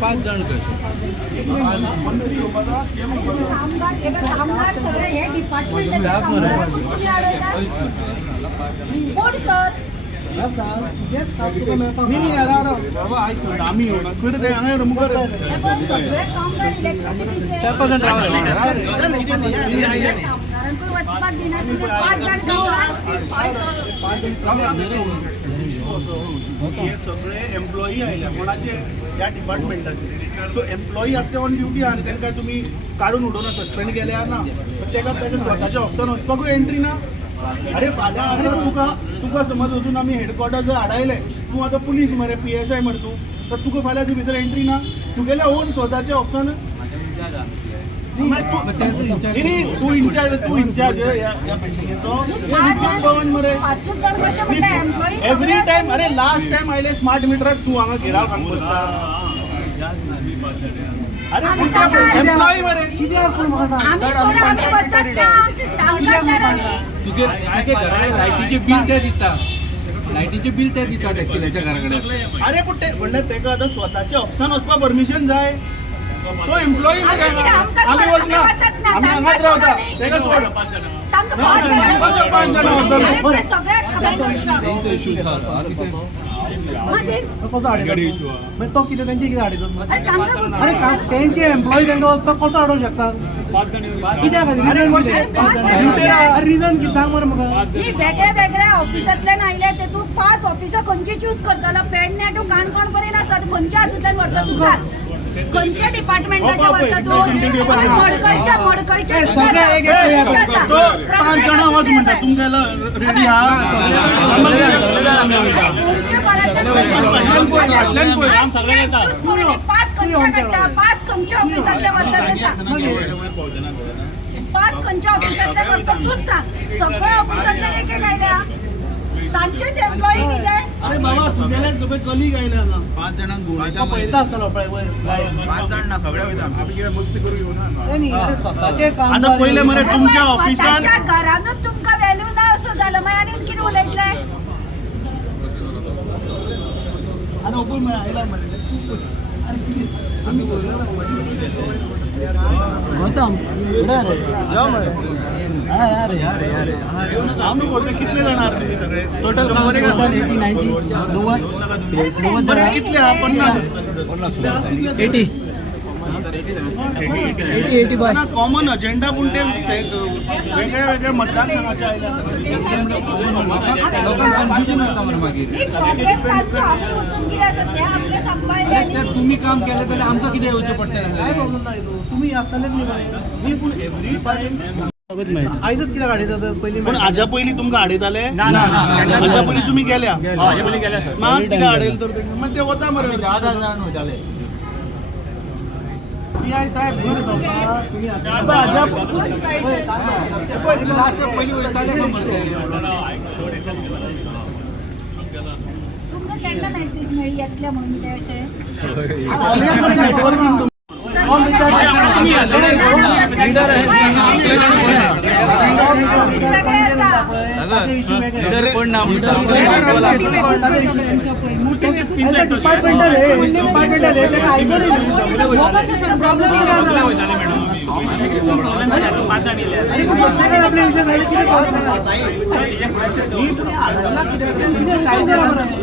पाच जण हे सगळे एम्प्लॉई आयल्या कोणाचे ह्या डिपार्टमेंटाचे सो एम्प्लॉई आतां ऑन ड्युटी आहा आनी तांकां तुमी काडून उडोवन सस्पेंड केल्या ना ताका ताच्या स्वताच्या ऑफिसान वचपाकूय एंट्री ना. अरे फाल्यां आतां तुका समज अजून आमी हेडक्वॉर्टर जर हाडायले तूं आतां पुलीस मरे PSI मरे तूं तर तुका फाल्यां तूं भितर एंट्री ना तुगेल्या ओन स्वताच्या ऑफिसान तू इंचार्ज या बिल्डिंगेचो भवन मरे एवरी टाइम. अरे लास्ट टाइम आयले स्मार्ट मिटराक तू हांगा घेराव घालून बसता. अरे एम्प्लॉई मरे कित्याक तुगे घराकडे लायटीचे बिल ते दिता लायटीचे बिल ते दितात एक्चुअलीच्या घराकडे. अरे पण ते म्हणल्यार ताका आतां स्वताच्या ऑफिसान वचपाक परमिशन जाय. तो एम्प्लॉई आम्ही वचना आम्ही हांगाच रावता ताका सोड. तो कितें तेंचे कितें हाडयता अरे तेंचे एम्प्लॉई तांकां वचपाक कसो हाडूंक शकता कित्याक रिजन कितें सांग मरे म्हाका. वेगळ्या वेगळ्या ऑफिसांतल्यान आयले तेतून 5 ऑफिसां खंयची चूज करतलो पेडण्या टू काणकोण पर्यंत आसा खंयच्या हातूंतल्यान व्हरता तूं सांग खंयच्या डिपार्टमेंटाचे व्हरता तू मडकयच्या 5 जाणां वच म्हणटा तुमकां रेडी आहा पाच खंयच्या ऑफिसांतले व्हरता तूच सांग. सगळ्या ऑफिसांतल्यान एक एक आयल्या तांचेच एम्प्लॉई कितें. अरे बाबा तुगेले सगळे कलीग आयल्या ना 5 जणांक पळयता आसतलो पळय 5 जाण ना सगळे वयता आमी कितें मस्ती करून येवं ना. स्वताचे काम आता पहिले मरे तुमच्या ऑफिसात घरानूच तुमकां व्हॅल्यू ना असो जालो मागीर आनी कितें उलयतले. आम्ही बोलतो कितले जाण आहात तुम्ही सगळे टोटल कितले आहा 50 80 कॉमन अजेंडा पूण ते वेगळ्या वेगळ्या मतदारसंघाचे आयल्या. लोकांक कन्फ्युजन जाता मरे मागीर. त्यात तुम्ही काम केलं जाल्यार आमकां कितें येवचें पडटलें. तुम्ही आसतलेच न्ही मी पूण एवरी टायम आयजच कित्याक हाडयता पयलीं पण हाज्या पयलीं तुमकां हाडयताले हाज्या पयलीं तुमी गेल्या माच कितें हाडयलें तर मागीर ते वता मरे PI साहेब लास्ट पयलीं वयताले काय मरताले. तुमकां केन्ना मेसेज मेळ्ळी येतले म्हणून ते अशें नेटवर्किंग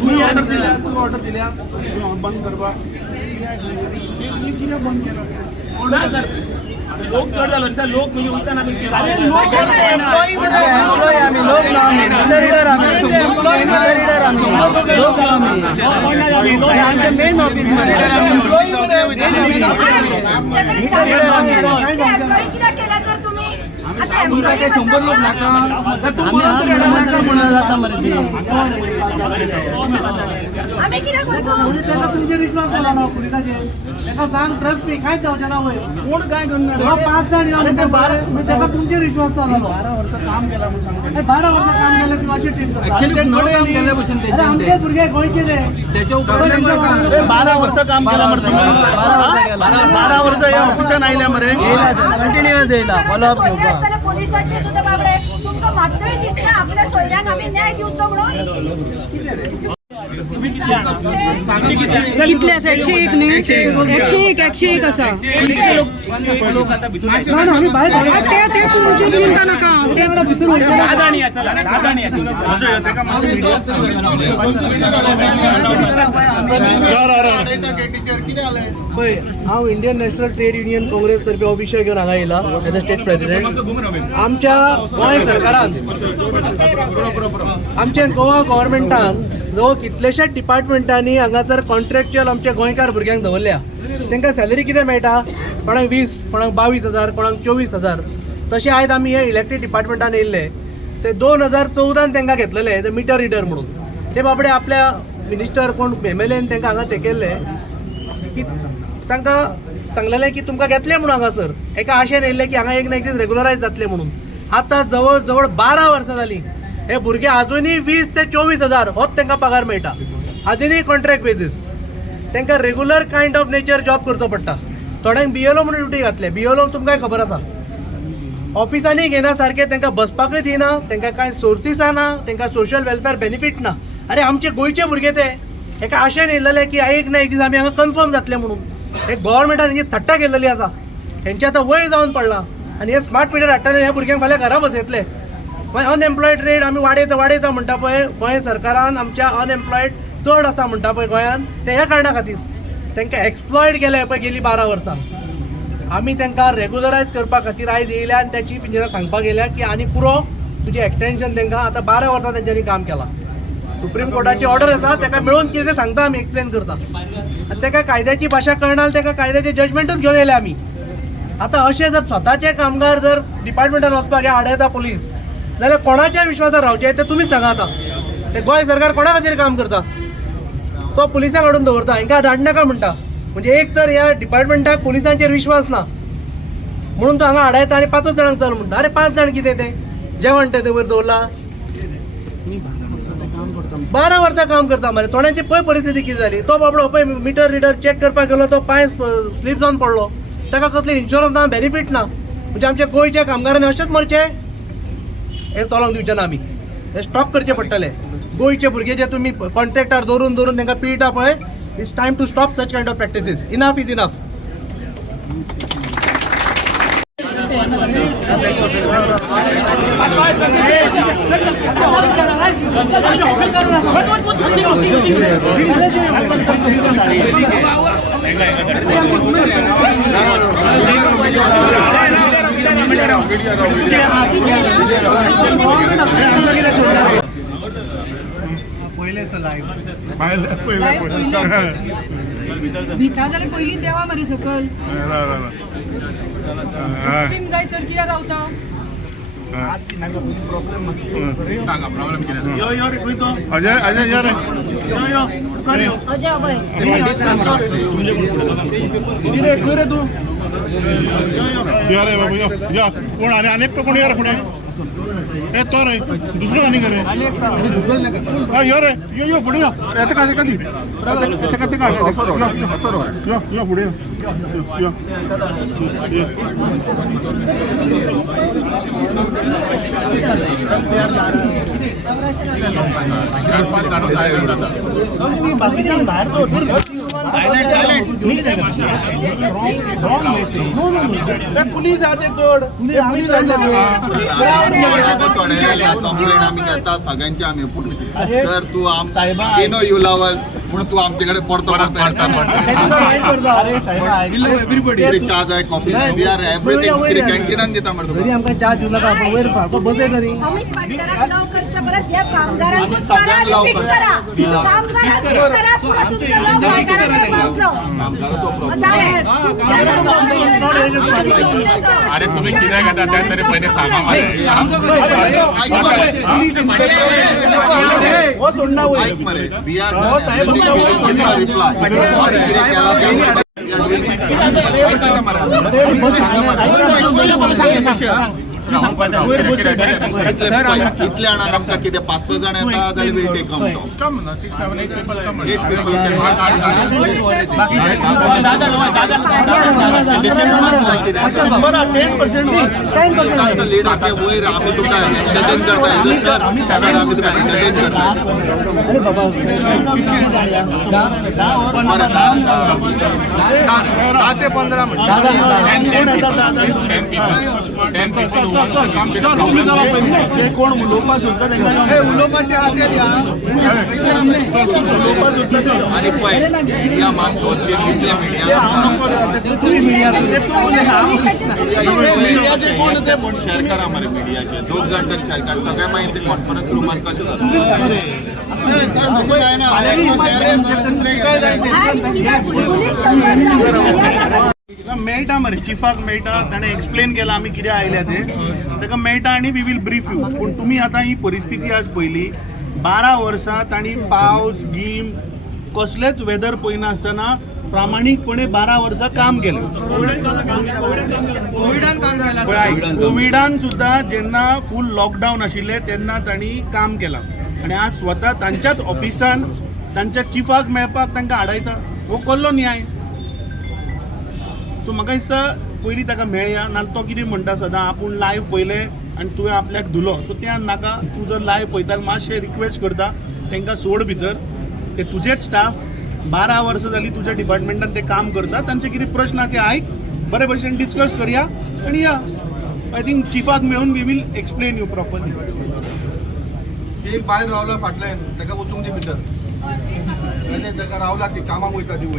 तुम्ही ऑर्डर दिल्या बंद करपा बंद केलं लोक चढ झालो लोक म्हणजे उठताना मेन ऑफिस केला तर तुम्ही आता तुमका ते 100 लोक नाका तर तू परत तरी येणार नाका म्हणून जाता मरे ती. आम्ही किती बोलतो म्हणजे त्याचा तुमचेर विश्वास झाला ना पुलिसाचेर. त्याका सांग ट्रस्ट मी काय जावचे ना वय. कोण काय करणार हो, 5 जण येऊन ते 12 त्याका तुमचेर विश्वास झाला. 12 वर्ष काम केला म्हणून सांगतो. 12 वर्ष काम केलं किंवा अशी ट्रीट करता. ऍक्च्युली कुणाला काम केल्यापासून अरे आमचे त्यांचे भुरगे गोंयचे रे. त्याच्या उपरांत ए, 12 वर्ष काम केला म्हणतो 12 वर्ष या ऑफिसान आयल्या मरे कंटिन्युअस येयला फॉलोअप घेवपाक. पोलिसांचे सुद्धा बाबडे तुमका मातूय दिसता आपल्या सोयऱ्यांक आम्ही न्याय दिवचो म्हणून कितले आसा 101 न्ही 101 आसा ना ना आम्ही बाहेर ते तुमची चिंता नका ते भितर वयचे. अदानी या, चला अदानी या. पळय हांव Indian national trade union Congress तर्फे हो विशय घेवन हांगा येयला एज अ स्टेट प्रेसिडेंट. आमच्या गोंय सरकारान आमच्या गोवा गव्हर्मेंटान जो कितलेशेच डिपार्टमेंटांनी हांगासर कॉन्ट्रॅक्च्युअल आमच्या गोंयकार भुरग्यांक दवरल्या. तांकां सॅलरी कितें मेळटा, कोणाक 20, कोणाक 22,000, कोणाक 24,000. तशें आयज आमी हे इलेक्ट्रीक डिपार्टमेंटान येयल्ले ते 2014 तांकां घेतलेले ते मिटर रिडर म्हणून. ते बाबडे आपल्या मिनिस्टर कोण MLA तांकां हांगा तेकयल्ले की तांकां सांगलेलें की तुमकां घेतले म्हणून हांगासर एका आशेन येयल्ले की हांगा एक ना एक दीस रेगुलरायज जातले म्हणून. आतां जवळ जवळ 12 वर्सां जालीं हे भुरगे अजुनूय 20 ते 24,000 होच तांकां पगार मेळटा. अजुनूय कॉन्ट्रॅक्ट बेजीस. तांकां regular kind of nature job करचो पडटा. थोड्यांक BLO म्हणून ड्युटी घातले. BLO तुमकां खबर आसा ऑफिसांनी घेना सारखे तांकां बसपाकूय दिना, तांकां कांय सोर्सीस ना, तांकां सोशल वेलफेअर बेनिफीट ना. अरे आमचे गोंयचे भुरगे ते एका आशेन येयलेले की एक ना एक दीस आमी हांगा कन्फर्म जातले म्हणून. हे गव्हर्मेंटान हेंची थट्टा केल्लेली आसा. हेंचे आतां वय जावन पडला आनी हे स्मार्ट मिटर हाडटाले हे भुरग्यांक फाल्यां घरा बसयतले. मागीर अनएम्प्लॉयड रेट आमी वाडयता म्हणटा पळय गोंय सरकारान आमच्या अनएम्प्लॉयड चड आसा म्हणटा पळय गोंयांत ते ह्या कारणां खातीर तांकां एक्सप्लॉयड केले पळय गेलीं 12 वर्सां. आमी तांकां रेगुलरायज करपा खातीर आयज येयल्या आनी त्या चीफ इंजिनियराक सांगपाक गेल्या की आनी पुरो तुजें एक्सटेन्शन तांकां आतां 12 वर्सां तेंच्यांनी काम केलां. सुप्रीम कोर्टाची ऑर्डर आसा ताका मेळून कितें सांगता आमी एक्सप्लेन करता आनी ताका कायद्याची भाशा कळना ताका कायद्याचें जजमेंटूच घेवन येयले आमी. आतां अशें जर स्वताचे कामगार जर डिपार्टमेंटान वचपाक हे आडयता पुलीस जाल्यार कोणाच्या विश्वासार रावचे ते तुमीच सांगा. आतां ते गोंय सरकार कोणा खातीर काम करता तो पुलिसांक हाडून दवरता हांकां धाड नाका म्हणटा. म्हणजे एक तर ह्या डिपार्टमेंटाक पुलिसांचेर विश्वास ना म्हणून तो हांगा हाडयता आनी 5 जाणांक चल म्हणटा. अरे 5 जाण कितें ते जेवण ते वयर दवरला. 12 वर्सां काम करता मरे. थोड्यांची पळय परिस्थिती कितें जाली. तो बाबडो पळय मिटर रिडर चॅक करपाक गेलो तो पांय स्लीप जावन पडलो. ताका कसली इन्शुरन्स ना, बेनिफीट ना. म्हणजे आमच्या गोंयच्या कामगारांनी अशेंच मरचे हे चलोंक दिवचे ना. आमी हे स्टॉप करचे पडटले. गोंयचे भुरगे जे तुमी कॉन्ट्रॅक्टार दवरून दवरून तांकां पिळटा पळय it's time to stop such kind of practices. Enough is enough. भिता जाल्यार पयलीं देवा मरे सकल टीम जाय सर कित्याक रावता यो रे खंय तो अजय या रे यो मुखार यो. अजय अभय किरे खंय रे तू या रे बाबू या कोण आणि एकटो कोण या रे पुढे ए तो रे दुसरं आणि करे हा या रे यो पुढे या आता काय कधी आता काय काढ या पुढे या बाकीच्यांक भायर दवर. पुलीस आहा ते चड पुलीस कंप्लेंट आम्ही घेता सगळ्यांची आम्ही पूर्ण sir Tu you love us म्हणून तू आमच्याकडे पडतो पडतो येता ते तुका माहित करता एव्हरीबडी कितें चा जाय कॉफी जाय वी आर एवरीथिंग कितें कॅन्टीनान दिता मरे जरी तुका आमकां चा दिवनाका आपण वयर फाळको बसय तरी अमित पाटकराक लॉ करच्या परत या कामगारांना आम्ही करा सगळ्यांना आणि लाव फिक्स करा. करा कामगारांना फिक्स करा पुढे तुमचं लॉ कामगारांना पावतलो. आमकां तो प्रॉब्लेम अरे तुम्ही किती घेता त्या तरी पहिले सांगा मला. हो सोडणार होय. ऐक मरे वी आर हो, साहेब, इतले जाणांक आमकां कितें 5-6 जाण येता जाल्यार will take come to 6-7-8 people lead आतां वयर आमी तुका एंटरटेन करता सर आमी तुका एंटरटेन करता अरे बाबा जे कोण उलोवपाक सोदता तांकां उलोवपाचे हातेर या उलोवपाक सोदता ते आनी पळय मिडिया मात 2-3 इतले मिडिया मीडियाचे कोण ते पण शेअर करा मरे मिडियाचे 2 जाण तर शेअर कर सगळ्या मागीर ते कॉन्फरन्स रूमान कशें जाता सर तसं जायना शेअर मेळटा मरे चिफाक मेळटा ताणें एक्सप्लेन केला आमी कितें आयल्या ते ताका मेळटा आनी वी वील ब्रीफ यू पूण तुमी आतां ही परिस्थिती आज पयली 12 वर्सां तांणी पावस गीम कसलेच वेदर पळयनासतना प्रामाणीकपणे 12 वर्सां काम केलें कोविडान सुद्दां जेन्ना फूल लॉकडावन आशिल्लें तेन्ना तांणी काम केलां आनी आज स्वता तांच्याच ऑफिसान तांच्या चिफाक मेळपाक तांकां आडायता हो कसलो न्याय सो म्हाका दिसता पयलीं ताका मेळया नाजाल्यार तो कितें म्हणटा सदां आपूण लायव्ह पयलें आनी तुवें आपल्याक धुलो सो त्या नाका तूं जर लायव्ह पळयता मातशें रिक्वेस्ट करता तांकां सोड भितर ते तुजेच स्टाफ 12 वर्सां जालीं तुज्या डिपार्टमेंटान ते काम करता तांचे कितें प्रश्न आहा ते आयक बरे भशेन डिस्कस करया आनी या आय थिंक चिफाक मेळून we will explain you properly एक बायल रावला फाटल्यान ताका वचूंक दी भितर ताका रावला ती कामाक वयता ती वयर